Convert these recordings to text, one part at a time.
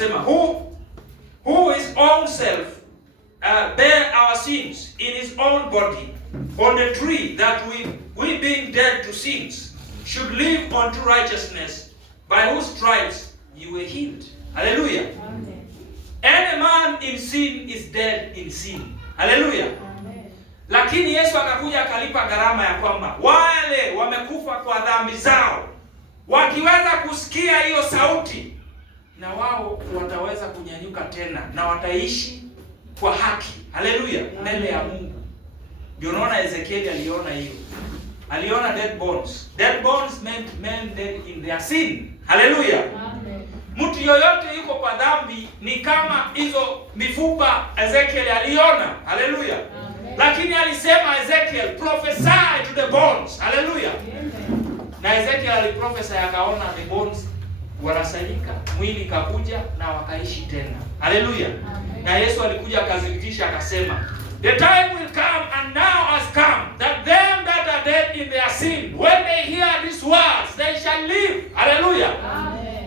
Anasema who his own self bear our sins in his own body on the tree, that we being dead to sins should live unto righteousness, by whose stripes you were healed. Hallelujah. Amen. Any man in sin is dead in sin. Hallelujah. Amen. Lakini Yesu akakuja akalipa gharama ya kwamba wale wamekufa kwa dhambi zao wakiweza kusikia hiyo sauti, na wao wataweza kunyanyuka tena na wataishi kwa haki. Haleluya, mbele ya Mungu. Ndio unaona Ezekiel aliona hiyo. Aliona dead bones. Dead bones meant men dead in their sin. Haleluya. Amen. Mtu yoyote yuko kwa dhambi ni kama hizo mifupa Ezekiel aliona. Haleluya. Lakini alisema Ezekiel, prophesy to the bones. Haleluya. Na Ezekiel aliprophesy akaona the bones wanasanyika, mwili kakuja na wakaishi tena. Haleluya. Na Yesu alikuja akadhibitisha akasema, the time will come and now has come that them that are dead in their sin, when they hear these words, they shall live. Haleluya.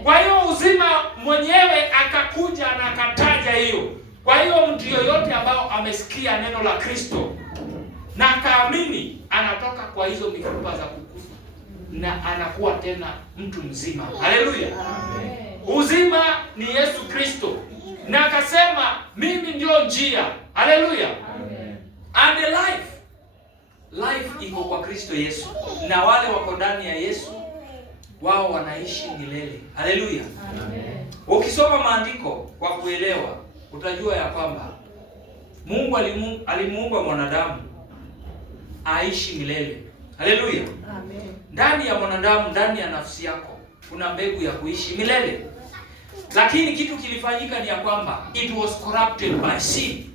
Kwa hiyo uzima mwenyewe akakuja na akataja hiyo. Kwa hiyo mtu yoyote ambao amesikia neno la Kristo na akaamini, anatoka kwa hizo mifupa za kukufa na anakuwa tena mtu mzima. Haleluya. Uzima ni Yesu Kristo. Na akasema mimi ndio njia. Haleluya. And the life iko kwa Kristo Yesu. Na wale wako ndani ya Yesu wao wanaishi milele. Haleluya. Ukisoma maandiko kwa kuelewa, utajua ya kwamba Mungu alimuumba mwanadamu aishi milele. Haleluya. Amen. Ndani ya mwanadamu, ndani ya nafsi yako kuna mbegu ya kuishi milele. Lakini kitu kilifanyika ni ya kwamba it was corrupted by sin.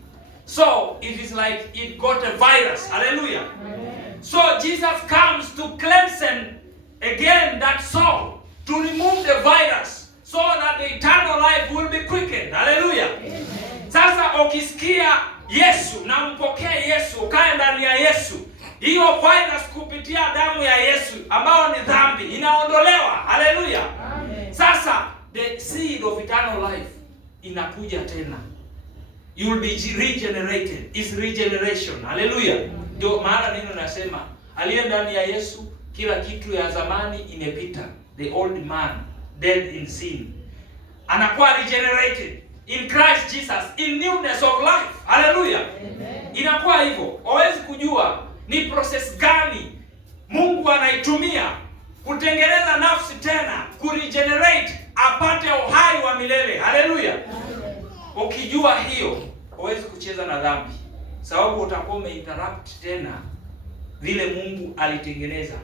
So it is like it got a virus. Hallelujah. Amen. So Jesus comes to cleanse again that soul, to remove the virus, so that the eternal life will be quickened. Hallelujah. Amen. Sasa ukisikia Yesu na mpokee Yesu, ukae ndani ya Yesu, hiyo virus kupitia damu ya Yesu ambao ni dhambi inaondolewa. Hallelujah. Amen. Sasa the seed of eternal life inakuja tena. You will be regenerated. Is regeneration. Hallelujah. Ndio maana neno nasema aliye ndani ya Yesu kila kitu ya zamani imepita. The old man dead in sin anakuwa regenerated in Christ Jesus in newness of life. Hallelujah. Amen. Inakuwa hivyo. Hawezi kujua ni process gani Mungu anaitumia kutengeneza nafsi tena, kuregenerate, apate uhai wa milele. Haleluya. Ukijua hiyo, huwezi kucheza na dhambi, sababu utakuwa umeinterrupt tena vile Mungu alitengeneza.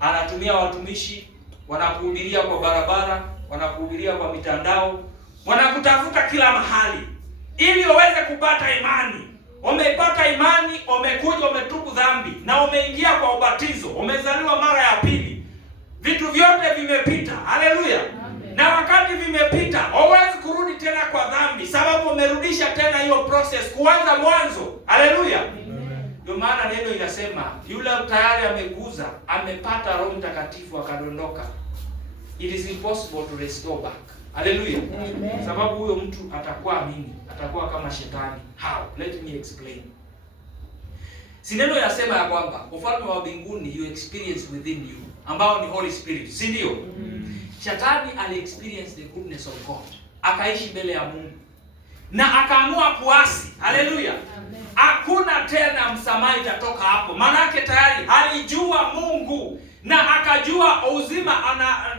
Anatumia watumishi, wanakuhubiria kwa barabara, wanakuhubiria kwa mitandao, wanakutafuta kila mahali ili uweze kupata imani. Umepata imani, umekuja, umetubu dhambi na umeingia kwa ubatizo, umezaliwa mara ya pili. Vitu vyote vimepita. Haleluya. Na wakati vimepita, huwezi kurudi tena kwa dhambi, sababu umerudisha tena hiyo process kuanza mwanzo. Haleluya. Ndio maana neno inasema yule tayari ameguza, amepata Roho Mtakatifu akadondoka, it is impossible to restore back. Haleluya. Sababu huyo mtu atakuwa amini, atakuwa kama shetani. How? Let me explain. Si neno yasema ya kwamba ufalme wa mbinguni you experience within you, ambao ni Holy Spirit, si ndio? Shetani ali experience the goodness of God, akaishi mbele ya Mungu na akaamua kuasi. Haleluya. Hakuna tena msamaha itatoka hapo, manake tayari alijua Mungu na akajua uzima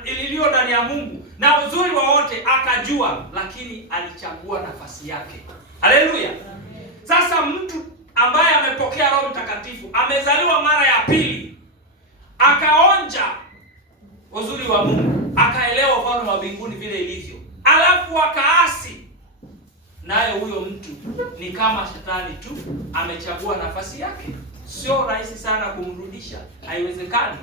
ilio ndani ya Mungu na uzuri wa wote akajua, lakini alichagua nafasi yake. Haleluya. Sasa mtu ambaye amepokea Roho Mtakatifu, amezaliwa mara ya pili, akaonja uzuri wa Mungu, akaelewa ufalme wa mbinguni vile ilivyo, alafu akaasi, naye huyo mtu ni kama shetani tu, amechagua nafasi yake. Sio rahisi sana kumrudisha, haiwezekani.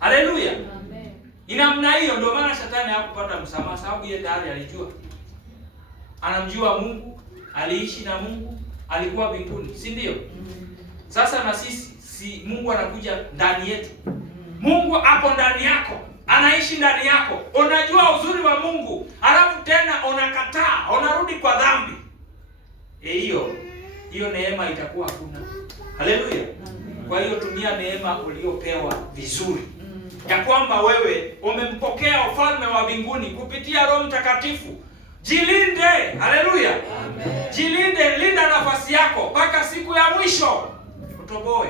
Haleluya. Amen. Inamna hiyo ndio maana shetani hakupata msamaha, sababu yeye tayari alijua. Anamjua Mungu, aliishi na Mungu, alikuwa mbinguni, si ndio? Sasa na sisi, si Mungu anakuja ndani yetu. Mungu hapo ndani yako. anaishi ndani yako, unajua uzuri wa Mungu, halafu tena unakataa, unarudi kwa dhambi, hiyo neema itakuwa hakuna. Haleluya. Kwa hiyo tumia neema uliopewa vizuri, ya kwamba wewe umempokea ufalme wa mbinguni kupitia Roho Mtakatifu. Jilinde. Haleluya. Jilinde, linda nafasi yako mpaka siku ya mwisho. Utoboe,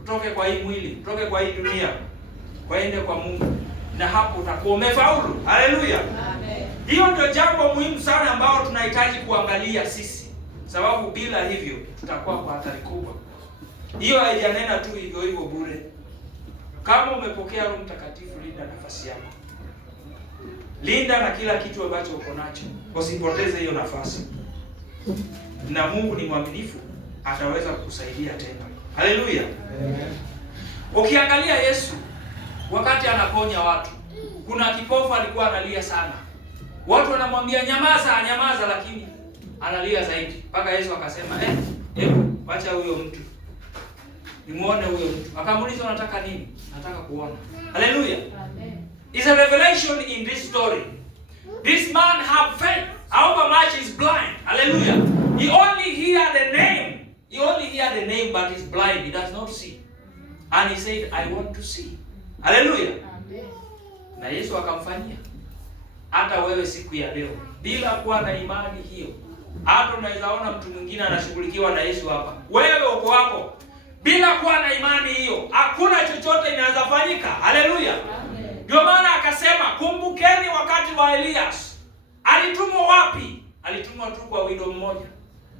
utoke kwa hii mwili, utoke kwa hii dunia, waende kwa Mungu, na hapo utakuwa umefaulu. Haleluya. Hiyo ndio jambo muhimu sana ambao tunahitaji kuangalia sisi, sababu bila hivyo tutakuwa kwa hatari kubwa. Hiyo haijanena tu hivyo hivyo bure. Kama umepokea Roho Mtakatifu, linda nafasi yako, linda na kila kitu ambacho uko nacho, usipoteze hiyo nafasi, na Mungu ni mwaminifu, ataweza kukusaidia tena. Haleluya. Ukiangalia Yesu wakati anaponya watu, kuna kipofu alikuwa analia sana, watu wanamwambia nyamaza, nyamaza, lakini analia zaidi, mpaka Yesu akasema wacha huyo mtu, nimuone huyo mtu. Akamuuliza, unataka nini? Nataka kuona. Haleluya. It's a revelation in this story. This man have faith, however much is blind. Hallelujah. He only hear the name. He only hear the name, but he's blind. He does not see. And he said, I want to see. Hallelujah. Na Yesu akamfanyia. Hata wewe siku ya leo, bila kuwa na imani hiyo, hata unaweza ona mtu mwingine anashughulikiwa na Yesu hapa, wewe uko hapo bila kuwa na imani hiyo, hakuna chochote inaweza fanyika. Haleluya. Ndio maana akasema, kumbukeni wakati wa Elias. Alitumwa wapi? Alitumwa tu kwa widow mmoja.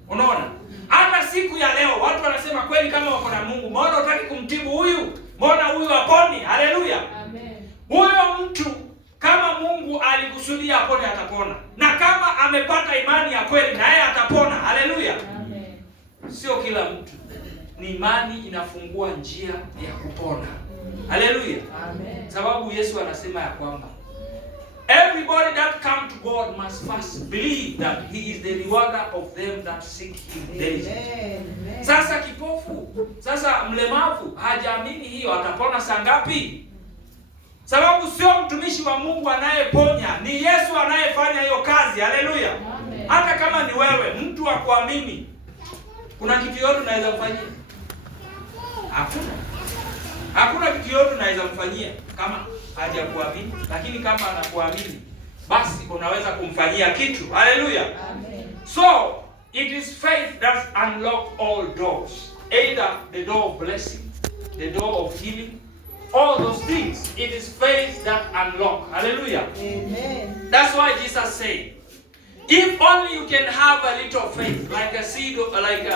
Unaona? Hata siku ya leo watu wanasema kweli, kama wako na Mungu, mbona hutaki kumtibu huyu? Mbona huyu haponi? Haleluya. Huyo mtu kama Mungu alikusudia apone, atapona. Na kama amepata imani ya kweli, na yeye atapona. Haleluya. Sio kila mtu. Ni imani inafungua njia ya kupona. Haleluya. Sababu Yesu anasema ya kwamba everybody that come to God must first believe that he is the rewarder of them that seek him diligently. Sasa kipofu, sasa mlemavu hajaamini hiyo, atapona saa ngapi? Sababu sio mtumishi wa Mungu anayeponya, ni Yesu anayefanya hiyo kazi. Haleluya. Hata kama ni wewe mtu wa kuamini, kuna kitu yote unaweza kufanyia? Hakuna kitu yote unaweza mfanyia kama hajakuamini, lakini kama anakuamini, basi unaweza kumfanyia kitu. Haleluya. So it is faith that unlock all doors, either the door of blessing, the door of healing, all those things. It is faith that unlock. Hallelujah. Amen. That's why Jesus said, if only you can have a little faith, like a seed, like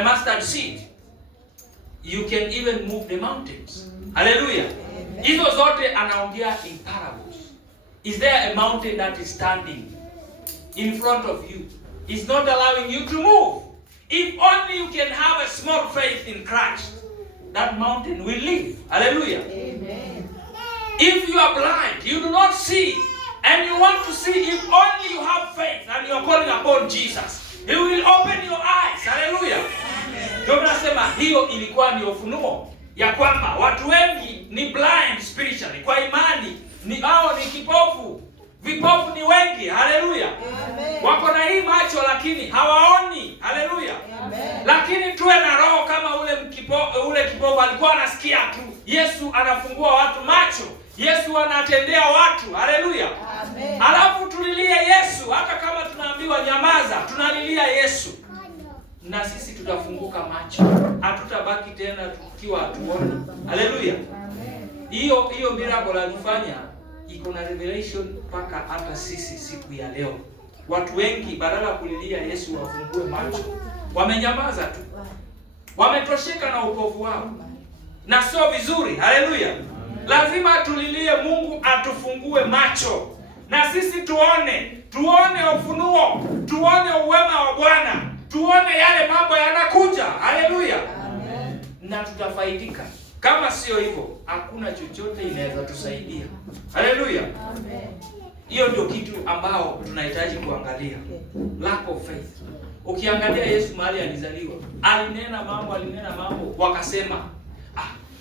a mustard seed, you can even move the mountains. Hallelujah. Hizo zote anaongea in parables. Is there a mountain that is standing in front of you? It's not allowing you to move. If only you can have a small faith in Christ, that mountain will live. Hallelujah. Amen. If you are blind, you do not see, and you want to see, if only you have faith and you are calling upon Jesus, He will open your eyes. Hallelujah. Ndio nasema hiyo ilikuwa ni ufunuo ya kwamba watu wengi ni blind spiritually, kwa imani ni hao ni kipofu. Vipofu ni wengi. Haleluya. Wako na hii macho lakini hawaoni. Haleluya. Lakini tuwe na roho kama ule kipofu alikuwa anasikia tu. Yesu anafungua watu macho. Yesu anatendea watu. Haleluya. Alafu tulilie Yesu, hata kama tunaambiwa nyamaza, tunalilia Yesu. Na sisi tutafunguka macho. Hatutabaki tena tukiwa hatuoni. Haleluya. Hiyo miracle alifanya iko na revelation mpaka hata sisi siku ya leo. Watu wengi badala ya kulilia Yesu wafungue macho, wamenyamaza tu. Wametosheka na upofu wao. Na sio vizuri. Haleluya. Lazima tulilie Mungu atufungue macho. Na sisi tuone ufunuo, tuone uwema wa Bwana, tuone yale mambo yanakuja. Haleluya. Na tutafaidika. Kama sio hivyo, hakuna chochote inaweza tusaidia. Haleluya. Hiyo ndio kitu ambao tunahitaji kuangalia. Lack of faith. Ukiangalia Yesu mahali alizaliwa, alinena mambo, wakasema,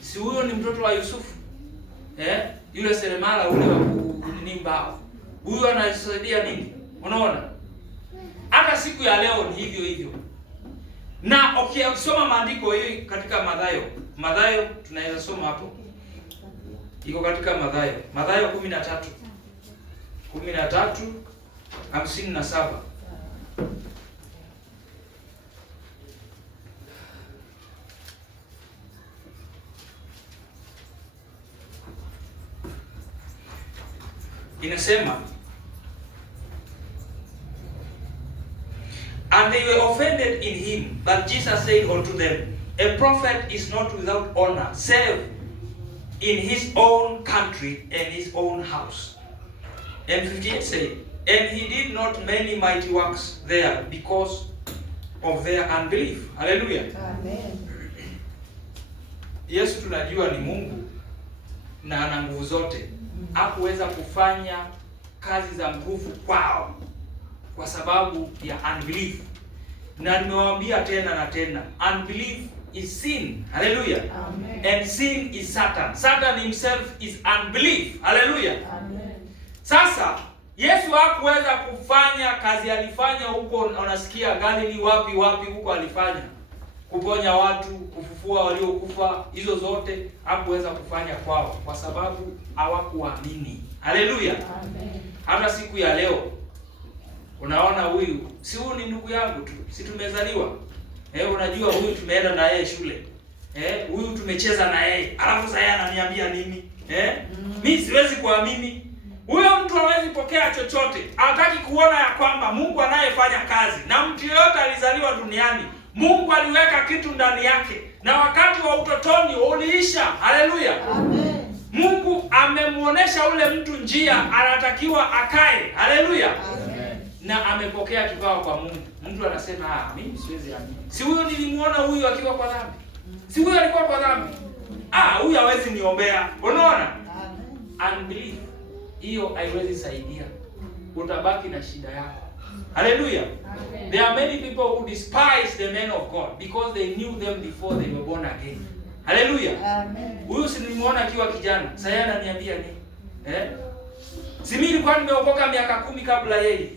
si huyo ni mtoto wa Yusufu? Yule seremala ule wa kunini mbao. Huyu anasaidia nini? Unaona? Hata siku ya leo ni hivyo hivyo. Na ukisoma maandiko hii katika Mathayo tunaweza soma hapo. Iko katika Mathayo 13:57. Inasema, and they were offended in him, but Jesus said unto them, a prophet is not without honor, save in his own country and his own house. And 58 said, and he did not many mighty works there because of their unbelief. Hallelujah. Amen. Yesu tunajua ni Mungu na ana nguvu zote. Hakuweza kufanya kazi za nguvu kwao kwa sababu ya unbelief. Na nimewaambia tena na tena, unbelief is sin. Hallelujah. Amen. And sin is Satan. Satan himself is unbelief. Hallelujah. Amen. Sasa Yesu hakuweza kufanya kazi alifanya huko, unasikia Galili wapi huko alifanya. Kuponya watu, kufufua waliokufa, hizo zote hakuweza kufanya kwao kwa sababu hawakuamini. Haleluya. Amen. Hata siku ya leo unaona huyu, si huyu ni ndugu yangu tu, si tumezaliwa. Unajua huyu tumeenda na yeye shule. Huyu tumecheza na yeye. Alafu sasa yeye ananiambia nini? Mimi siwezi kuamini. Huyo mtu hawezi pokea chochote. Hataki kuona ya kwamba Mungu anayefanya kazi. Na mtu yeyote alizaliwa duniani, Mungu aliweka kitu ndani yake. Na wakati wa utotoni uliisha. Haleluya. Amen. Mungu amemuonesha ule mtu njia anatakiwa akae. Haleluya. Amen. Na amepokea kipawa kwa Mungu. Mtu anasema, mimi siwezi amini. Si huyo nilimuona huyu akiwa kwa dhambi. Si huyo alikuwa kwa dhambi. Huyu hawezi niombea. Unaona? Amen. Unbelief. Hiyo haiwezi saidia. Utabaki na shida yako. Hallelujah. Amen. There are many people who despise the men of God because they knew them before they were born again. Hallelujah. Amen. Huyu si nilimuona akiwa kijana. Sasa ananiambia nini? Si mimi nilikuwa nimeokoka miaka 10 kabla yeye.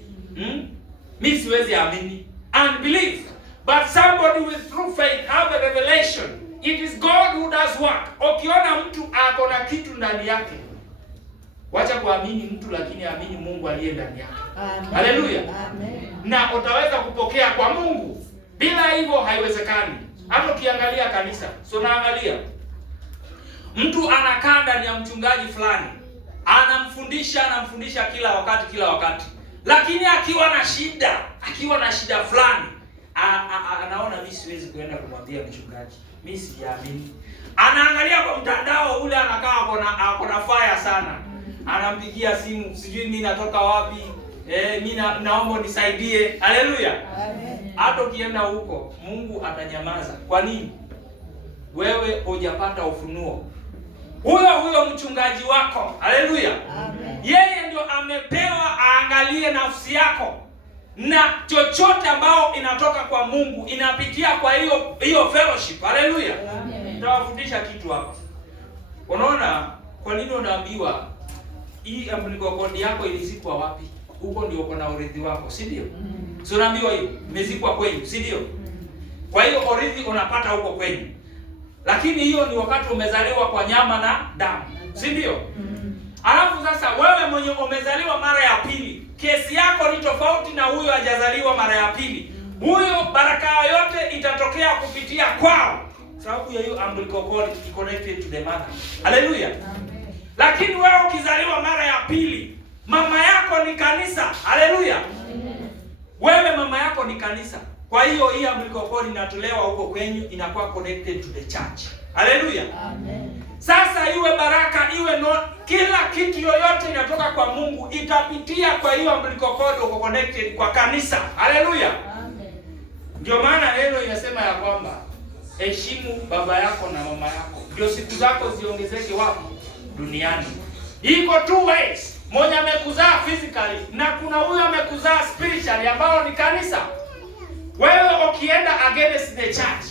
Mimi siwezi amini. Unbelief. But somebody with true faith have a revelation. It is God who does work. Ukiona mtu ako na kitu ndani yake, wacha kuamini mtu, lakini amini Mungu aliye ndani yake. Amen. Haleluya. Amen. Na utaweza kupokea kwa Mungu. Bila hivyo haiwezekani. Hata ukiangalia kanisa, so naangalia mtu anakaa ndani ya mchungaji fulani, anamfundisha kila wakati. Lakini akiwa na shida fulani, anaona mimi siwezi kuenda kumwambia mchungaji. Mimi siamini. Anaangalia kwa mtandao ule, anakaa akona fire sana. Anampigia simu, sijui mimi natoka wapi, mimi naomba nisaidie. Haleluya. Amen. Hata ukienda huko, Mungu atanyamaza. Kwa nini? Wewe hujapata ufunuo. Huyo mchungaji wako. Haleluya. Amen. Yeye ndio amepewa aangalie nafsi yako. Na chochote ambao inatoka kwa Mungu inapitia kwa hiyo fellowship. Haleluya. Amen. Nitawafundisha kitu hapa. Unaona kwa nini unaambiwa hii umbilical cord yako ilizikwa wapi? Huko ndio uko na urithi wako, si ndio? So unaambiwa hiyo imezikwa kwenu, si ndio? Kwa hiyo urithi unapata huko kwenu. Lakini hiyo ni wakati umezaliwa kwa nyama na damu, si ndio? Alafu sasa wewe mwenye umezaliwa mara ya pili, kesi yako ni tofauti na huyo hajazaliwa mara ya pili. Huyo baraka yote itatokea kupitia kwao. Sababu ya hiyo umbilical cord is connected to the mother. Hallelujah. Amen. Lakini wewe ukizaliwa mara ya pili, mama yako ni kanisa. Hallelujah. Amen. Wewe mama yako ni kanisa. Kwa hiyo hii umbilical cord inatolewa huko kwenyu, inakuwa connected to the church. Hallelujah. Amen. Sasa iwe baraka, kila kitu yoyote inatoka kwa Mungu itapitia kwa hiyo umbilical cord uko connected kwa kanisa. Hallelujah. Amen. Ndio maana neno inasema ya kwamba heshimu baba yako na mama yako, ndio siku zako ziongezeke wapi? Duniani. Iko two ways. Mmoja amekuzaa physically na kuna huyo amekuzaa spiritually ambao ni kanisa. Wewe ukienda against the church,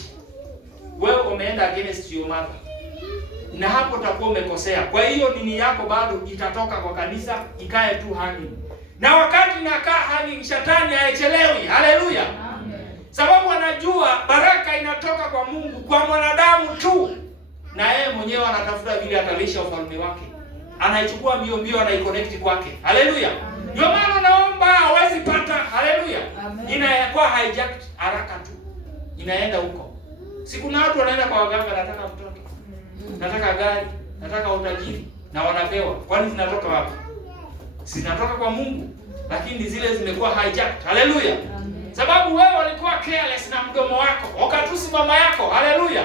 wewe umeenda against your mother. na hapo utakuwa umekosea. Kwa hiyo nini yako bado itatoka kwa kanisa, ikae tu hanging. Na wakati nakaa hanging, shetani haechelewi. Haleluya, amen. Sababu anajua baraka inatoka kwa Mungu, kwa mwanadamu tu, na yeye mwenyewe anatafuta vile atalisha ufalme wake. Anaichukua mbio mbio, anaiconnect kwake. Haleluya. Ndio maana naomba hawezi pata. Haleluya. Inakuwa hijacked haraka tu. Inaenda huko. Siku na watu wanaenda kwa waganga, nataka mtoto, nataka gari, nataka utajiri, na wanapewa. Kwani zinatoka wapi? Zinatoka kwa Mungu, lakini zile zimekuwa hijacked. Haleluya. Sababu wewe walikuwa careless na mdomo wako, ukatusi mama yako. Haleluya.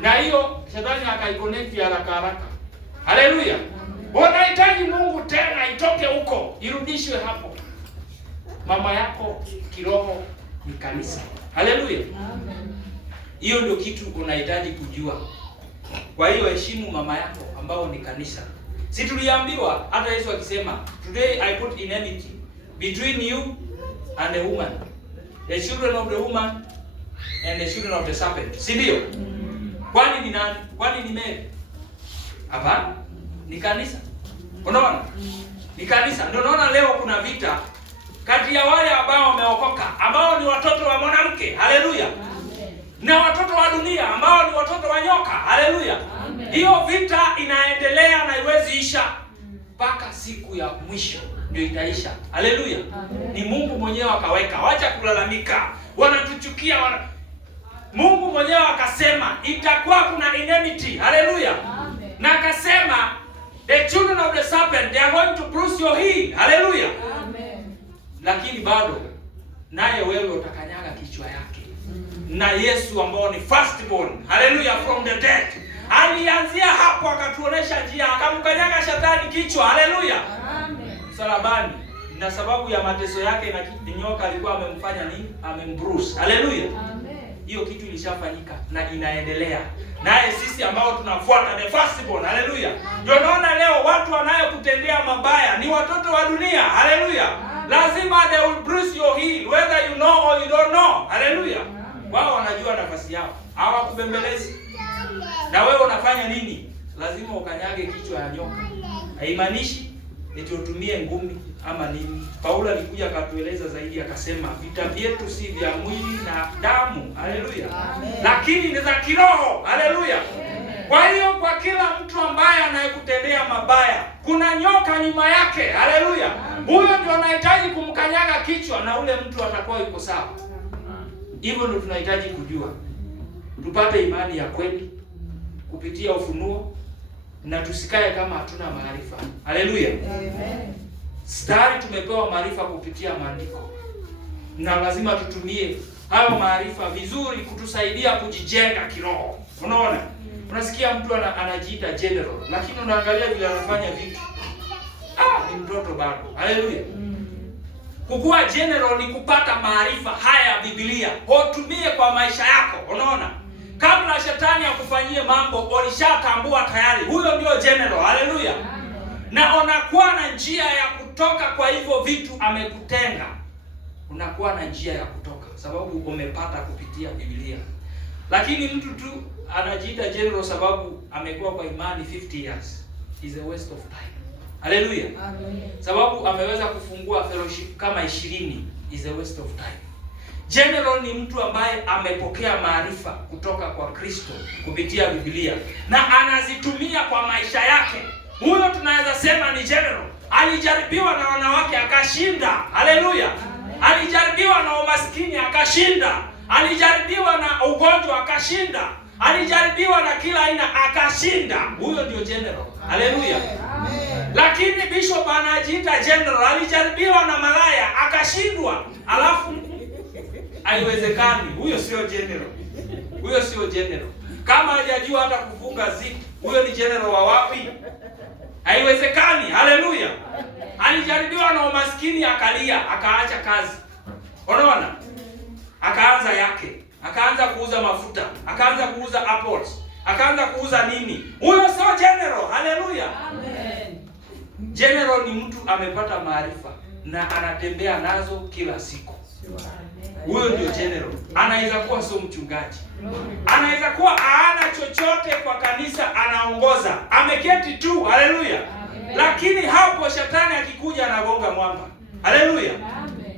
Na hiyo shetani akaiconnect haraka haraka. Haleluya. Unahitaji Mungu tena itoke huko, irudishwe hapo. Mama yako kiroho ni kanisa. Haleluya. Amen. Hiyo ndio kitu unahitaji kujua. Kwa hiyo heshimu mama yako ambao ni kanisa. Si tuliambiwa hata Yesu akisema, today I put enmity between you and the woman, the children of the woman and the children of the serpent. Si ndio? Kwani ni nani? Kwani ni Mary? Hapana. Ni kanisa. Unaona? Ni kanisa. Ndio unaona leo kuna vita kati ya wale ambao wameokoka, ambao ni watoto wa mwanamke. Haleluya. Na watoto wa dunia ambao ni watoto wa nyoka. Haleluya. Hiyo vita inaendelea na iwezi isha mpaka siku ya mwisho ndio itaisha. Haleluya. Ni Mungu mwenyewe akaweka. Wacha kulalamika. Wanatuchukia Mungu mwenyewe akasema itakuwa kuna enmity. Haleluya. Na akasema the children of the serpent, they are going to bruise your heel. Haleluya. Amen. Lakini bado naye wewe utakanyaga kichwa yake. Na Yesu ambao ni firstborn, haleluya, from the dead, alianzia hapo akatuonesha njia, akamkanyaga shetani kichwa. Haleluya. Amen. Msalabani, na sababu ya mateso yake na nyoka alikuwa amemfanya nini? Amembruise. Haleluya. Amen. Hiyo kitu ilishafanyika na inaendelea. Naye sisi ambao tunafuata the firstborn. Haleluya. Ndio naona leo watu wanayokutendea mabaya ni watoto wa dunia. Haleluya. Lazima they will bruise your heel whether you know or you don't know. Haleluya. Wao wanajua nafasi yao. Hawakubembelezi. Na wewe unafanya nini? Lazima ukanyage kichwa ya nyoka. Haimaanishi eti utumie ngumi ama nini. Paulo alikuja akatueleza zaidi, akasema vita vyetu si vya mwili na damu. Haleluya. Lakini ni za kiroho. Haleluya. Kwa hiyo kwa kila mtu ambaye anayekutendea mabaya, kuna nyoka nyuma yake. Haleluya. Huyo ndio anahitaji kumkanyaga kichwa na ule mtu atakuwa yuko sawa. Hivyo ndio tunahitaji kujua. Tupate imani ya kweli kupitia ufunuo na tusikae kama hatuna maarifa. Haleluya. Amen. Stari tumepewa maarifa kupitia maandiko. Na lazima tutumie hayo maarifa vizuri kutusaidia kujijenga kiroho. Unaona? Unasikia mtu anajiita general, lakini unaangalia vile anafanya vitu. Ni mtoto bado. Haleluya. Kukua general ni kupata maarifa haya ya Biblia. Utumie kwa maisha yako. Unaona? Kabla shetani akufanyie mambo, ulishatambua tayari. Huyo ndio general. Haleluya. Na unakuwa na njia ya kutoka kwa hivyo vitu amekutenga. Unakuwa na njia ya kutoka sababu umepata kupitia Biblia. Lakini mtu tu anajiita general sababu amekuwa kwa imani 50 years. Is a waste of time. Haleluya. Amen. Sababu ameweza kufungua fellowship kama 20 is a waste of time. General ni mtu ambaye amepokea maarifa kutoka kwa Kristo kupitia Biblia na anazitumia kwa maisha yake. Huyo tunaweza sema ni general. Alijaribiwa na wanawake akashinda. Haleluya. Alijaribiwa na umaskini akashinda. Alijaribiwa na ugonjwa akashinda. Alijaribiwa na kila aina akashinda. Huyo ndio general. Haleluya. Lakini bishop anajiita general, alijaribiwa na malaya akashindwa. Alafu haiwezekani. Huyo sio general. Huyo sio general. Kama hajajua hata kufunga ziki, huyo ni general wa wapi? Haiwezekani. Haleluya. Alijaribiwa na umaskini akalia, akaacha kazi. Unaona? Akaanza yake. Akaanza kuuza mafuta, akaanza kuuza apples, akaanza kuuza nini? Huyo sio general. Haleluya. Amen. General ni mtu amepata maarifa na anatembea nazo kila siku. Huyo ndio general. Anaweza kuwa sio mchungaji, anaweza kuwa hana chochote kwa kanisa, anaongoza, ameketi tu. Haleluya! Lakini hapo shetani akikuja anagonga mwamba. Haleluya!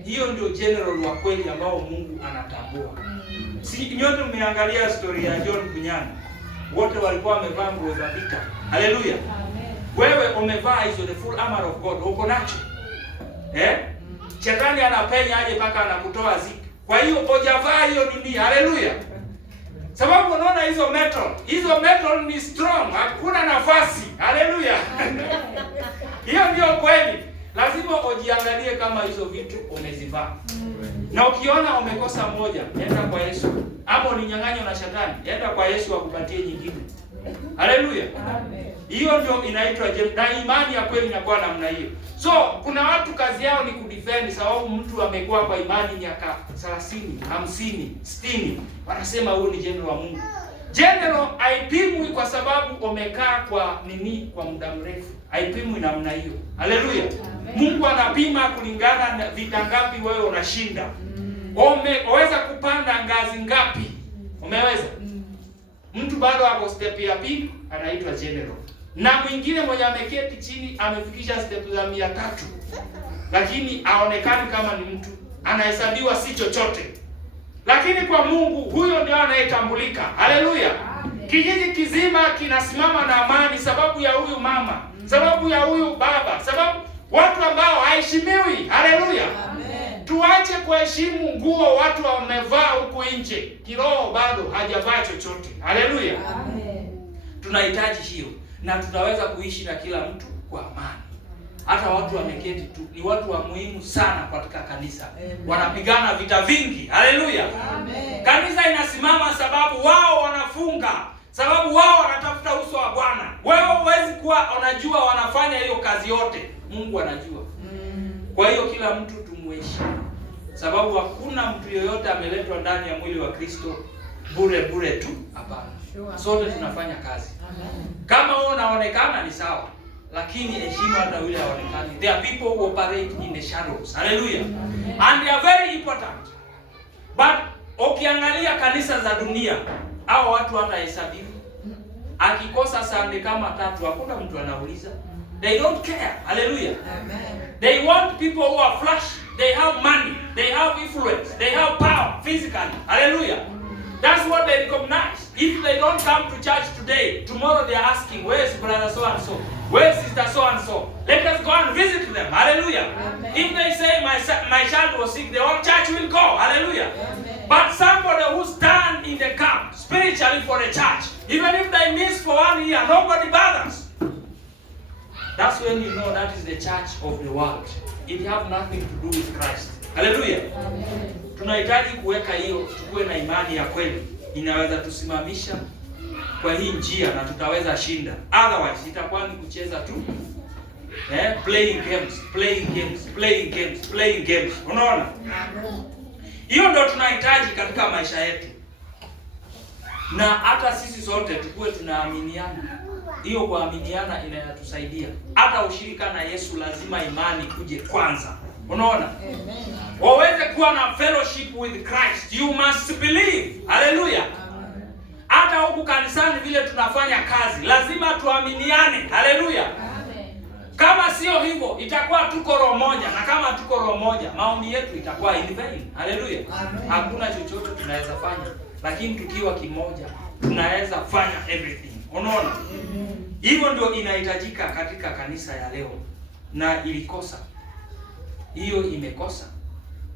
Hiyo ndio general wa kweli ambao Mungu anatambua. Si nyote mmeangalia story ya John Kunyani, wote walikuwa wamevaa nguo za vita. Haleluya! Wewe umevaa hizo, the full armor of God, uko nacho. Shetani anapenya aje mpaka anakutoa ziki. Kwa hiyo hujavaa hiyo nini. Haleluya! Sababu unaona hizo metal ni strong, hakuna nafasi. Haleluya! Hiyo ndio kweli. Lazima ujiangalie kama hizo vitu umezivaa. Na ukiona umekosa moja, enda kwa Yesu. Hapo uninyang'anywa na shetani, enda kwa Yesu akupatie nyingine. Haleluya! Hiyo ndio inaitwa na imani ya kweli inakuwa namna hiyo. So kuna watu kazi yao ni kudefend, sababu mtu amekuwa kwa imani miaka 30, 50, 60, wanasema huyu ni general wa Mungu. General haipimwi kwa sababu umekaa kwa nini kwa muda mrefu. Haipimwi namna hiyo. Haleluya! Mungu anapima kulingana na vita ngapi wewe unashinda. Umeweza kupanda ngazi ngapi? Umeweza? Mtu bado ako step ya pili anaitwa general. Na mwingine mwenye ameketi chini amefikisha step za 300. Lakini aonekani kama ni mtu, anahesabiwa si chochote. Lakini kwa Mungu huyo ndio anayetambulika. Haleluya! Kijiji kizima kinasimama na amani sababu ya huyu mama, sababu ya huyu baba, sababu watu ambao haheshimiwi. Haleluya! Tuache kuheshimu nguo watu wamevaa huko nje, kiroho bado hajavaa chochote. Haleluya! Tunahitaji hiyo, na tutaweza kuishi na kila mtu kwa amani. Hata watu wameketi tu ni watu wa muhimu sana katika kanisa. Wanapigana vita vingi. Haleluya! Kanisa inasimama sababu wao wanafunga, sababu wao wanatafuta uso wa Bwana. Wewe huwezi kuwa unajua wanafanya hiyo kazi yote. Mungu anajua. Kwa hiyo kila mtu tumuheshimu, sababu hakuna mtu yoyote ameletwa ndani ya mwili wa Kristo bure tu. Hapana. Sote tunafanya kazi. Kama wewe unaonekana ni sawa, lakini heshima hata yule haonekani. There are people who operate in the shadows. Hallelujah. And they are very important. But ukiangalia kanisa za dunia, hao watu hata hesabiwi. Akikosa sande kama 3, hakuna mtu anauliza. They don't care. Hallelujah. They want people who are flash. They have money. They have influence. They have power physically. Hallelujah. That's what they recognize. If they don't come to church today, tomorrow they are asking, where is brother so and so? Where is sister so and so? Let us go and visit them. Hallelujah. Amen. If they say my child was sick, the whole church will go. Hallelujah. Amen. But somebody who stand in the camp spiritually for the church, even if they miss for 1 year, nobody bothers. That's when you know that is the church of the world. It have nothing to do with Christ. Hallelujah. Amen. Tunahitaji kuweka hiyo, tukue na imani ya kweli. Inaweza tusimamisha kwa hii njia na tutaweza shinda. Otherwise itakuwa ni kucheza tu. Playing games. Unaona? Hiyo ndio tunahitaji katika maisha yetu. Na hata sisi sote tukue tunaaminiana. Hiyo kuaminiana inatusaidia. Hata ushirika na Yesu lazima imani kuje kwanza. Unaona? Waweze kuwa na fellowship with Christ. You must believe. Hallelujah. Hata huku kanisani vile tunafanya kazi, lazima tuaminiane. Hallelujah. Kama sio hivyo, itakuwa tuko roho moja, na kama tuko roho moja, maombi yetu itakuwa in vain. Hallelujah. Hakuna chochote tunaweza fanya, lakini tukiwa kimoja, tunaweza fanya everything. Unaona? Hivyo ndio inahitajika katika kanisa ya leo. Na ilikosa. Hiyo imekosa.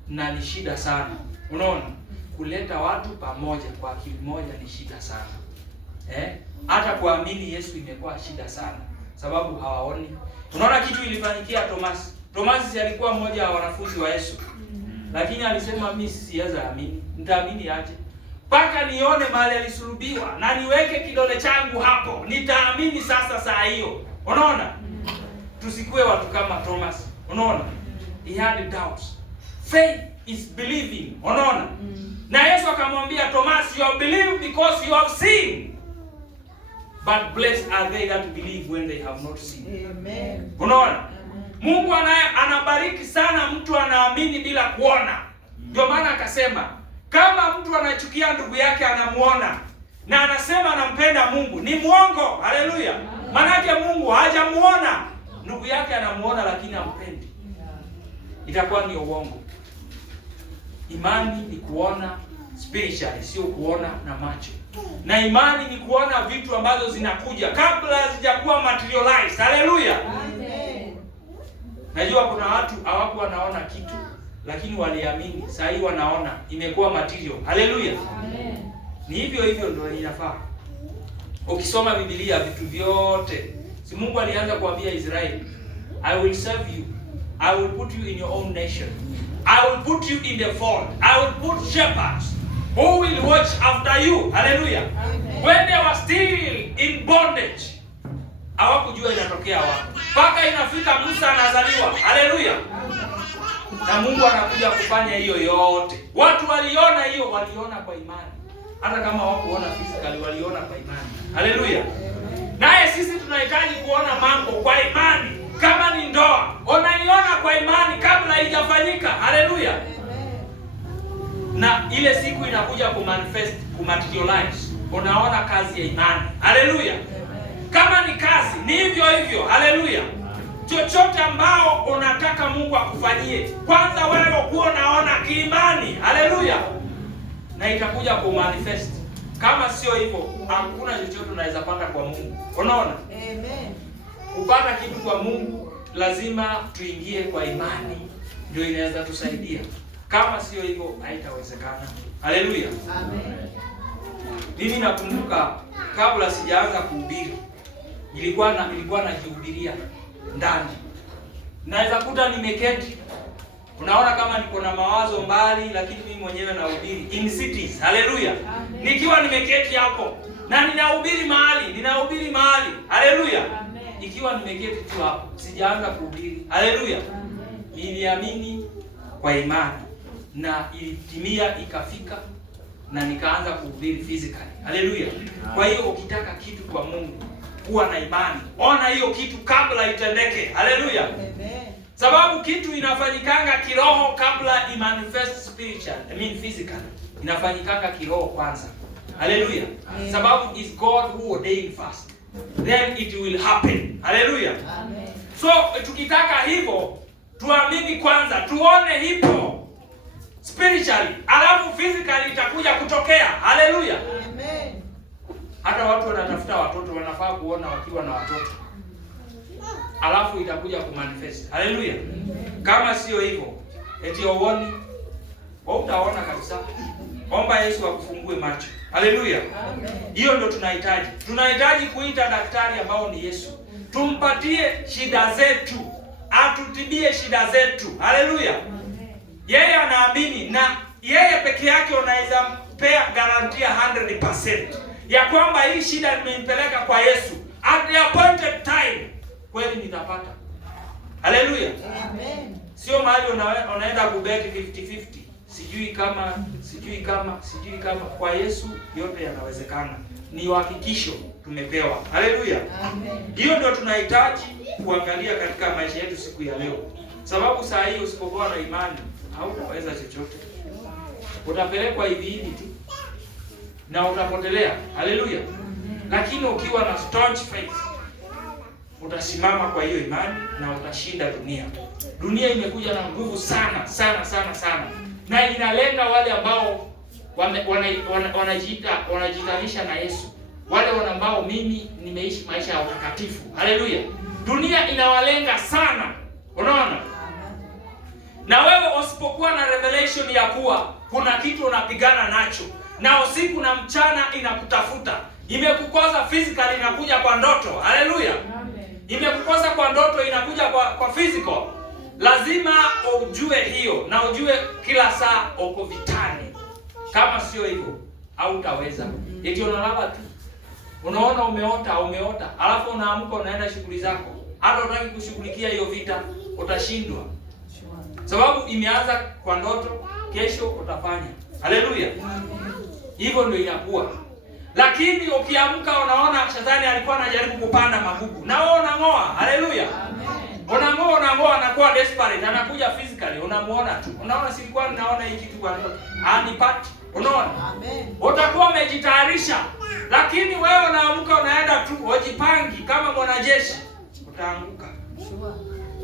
Na ni shida sana. Unaona? Kuleta watu pamoja kwa akili moja ni shida sana. Hata kuamini Yesu imekuwa shida sana, sababu hawaoni. Unaona kitu ilifanyikia Thomas. Thomas alikuwa mmoja wa wanafunzi wa Yesu. Lakini alisema mimi siweza amini. Nitaamini aje? Paka nione mahali alisulubiwa na niweke kidole changu hapo. Nitaamini sasa saa hiyo. Unaona? Tusikue watu kama Thomas. Unaona? He had doubts. Faith is believing. Unaona? Na Yesu akamwambia Thomas, you have believed because you have seen. But blessed are they that believe when they have not seen. Amen. Unaona? Mungu anabariki sana mtu anaamini bila kuona. Ndio maana akasema kama mtu anachukia ndugu yake anamuona na anasema anampenda Mungu, ni mwongo. Haleluya! Manake Mungu hajamuona, ndugu yake anamuona lakini hampendi, itakuwa ni uongo. Imani ni kuona spiritually, sio kuona na macho. Na imani ni kuona vitu ambazo zinakuja kabla hazijakuwa materialized. Haleluya! Amen. Najua kuna watu hawakuwa wanaona kitu lakini waliamini, sasa hivi wanaona imekuwa material. Haleluya! Amen. Ni hivyo hivyo ndio inafaa. Ukisoma Biblia vitu vyote, si Mungu alianza kuambia Israeli, I will serve you, I will put you in your own nation, I will put you in the fold, I will put shepherds who will watch after you. Hallelujah. Amen. When they were still in bondage, hawakujua inatokea wapi. Mpaka inafika Musa anazaliwa. Hallelujah. Na Mungu anakuja kufanya hiyo yote. Watu waliona hiyo, waliona kwa imani. Hata kama hawakuona physically, waliona kwa imani. Hallelujah. Naye sisi tunahitaji kuona mambo kwa imani. Kama ni ndoa, unaiona kwa imani kabla haijafanyika. Hallelujah. Na ile siku inakuja kumanifest, kumaterialize. Unaona kazi ya imani. Haleluya. Kama ni kazi, ni hivyo hivyo. Haleluya. Chochote ambao unataka Mungu akufanyie, kwanza wewe kuwa unaona kiimani. Haleluya. Na itakuja kumanifest. Kama sio hivyo, hakuna chochote unaweza pata kwa Mungu. Unaona? Amen. Kupata kitu kwa Mungu lazima tuingie kwa imani, ndio inaweza tusaidia. Kama sio hivyo haitawezekana. Haleluya. Amen. Mimi nakumbuka kabla sijaanza kuhubiri, nilikuwa najihubiria ndani. Naweza kuta nimeketi. Unaona kama niko na mawazo mbali, lakini mimi mwenyewe nahubiri in cities. Haleluya. Nikiwa nimeketi hapo na ninahubiri mahali. Haleluya. Ikiwa nimeketi tu hapo, sijaanza kuhubiri. Haleluya. Niliamini kwa imani na ilitimia, ikafika na nikaanza kuhubiri physically. Haleluya. Kwa hiyo ukitaka kitu kwa Mungu, kuwa na imani. Ona hiyo kitu kabla itendeke. Haleluya. Amen. Sababu kitu inafanyikanga kiroho kabla imanifest spiritual, physically. Inafanyikanga kiroho kwanza. Haleluya. Sababu is God who ordained first, then it will happen. Haleluya. Amen. So tukitaka hivyo, tuamini kwanza, tuone hipo spiritually, alafu physically itakuja kutokea. Haleluya. Amen. Hata watu wanatafuta watoto, wanafaa kuona wakiwa na watoto, alafu itakuja kumanifest. Haleluya. Kama sio hivyo, eti uone, utaona kabisa. Omba Yesu akufungue macho. Haleluya. Hiyo ndio tunahitaji. Tunahitaji kuita daktari ambao ni Yesu. Tumpatie shida zetu, atutibie shida zetu. Haleluya. Yeye anaamini, na yeye peke yake unaweza pea garantia 100% ya kwamba hii shida nimempeleka kwa Yesu, at the appointed time kweli nitapata. Haleluya. Amen. Sio mahali unaenda kubeti 50-50. Sijui kama kwa Yesu yote yanawezekana. Ni uhakikisho tumepewa. Haleluya. Amen. Hiyo ndio tunahitaji kuangalia katika maisha yetu siku ya leo. Sababu saa hii usipokuwa na imani hautaweza chochote. Utapelekwa hivi tu na utapotelea. Haleluya. Lakini ukiwa na staunch faith, utasimama kwa hiyo imani na utashinda dunia. Dunia imekuja na nguvu sana. Na inalenga wale ambao wanajitanisha na Yesu. Wale ambao mimi nimeishi maisha ya utakatifu. Haleluya. Dunia inawalenga sana. Unaona? Na wewe usipokuwa na revelation ya kuwa kuna kitu unapigana nacho, na usiku na mchana inakutafuta, imekukosa physically, inakuja kwa ndoto. Haleluya. Imekukosa kwa ndoto, inakuja kwa physical. Lazima ujue hiyo, na ujue kila saa uko vitani. Kama sio hivyo hautaweza. Eti unalala tu, unaona umeota, alafu unaamka unaenda shughuli zako. Hata unataka kushughulikia hiyo vita, utashindwa. Sababu imeanza kwa ndoto, kesho utafanya. Haleluya. Hivyo ndio inakuwa. Lakini ukiamka unaona shetani alikuwa anajaribu kupanda magugu, na wewe unang'oa. Haleluya. Unang'oa anakuwa desperate, anakuja physically. unamuona tu. Unaona silikuwa ninaona hii kitu kwa ndoto. Hanipati. Unaona? Amen. Utakuwa umejitayarisha. Lakini wewe unaamka unaenda tu, ujipangi kama mwanajeshi, utaanguka.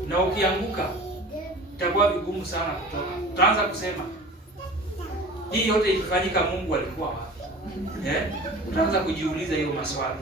Na ukianguka itakuwa vigumu sana kutoka. Utaanza kusema hii yote ikifanyika Mungu alikuwa wapi? Utaanza kujiuliza hiyo maswali.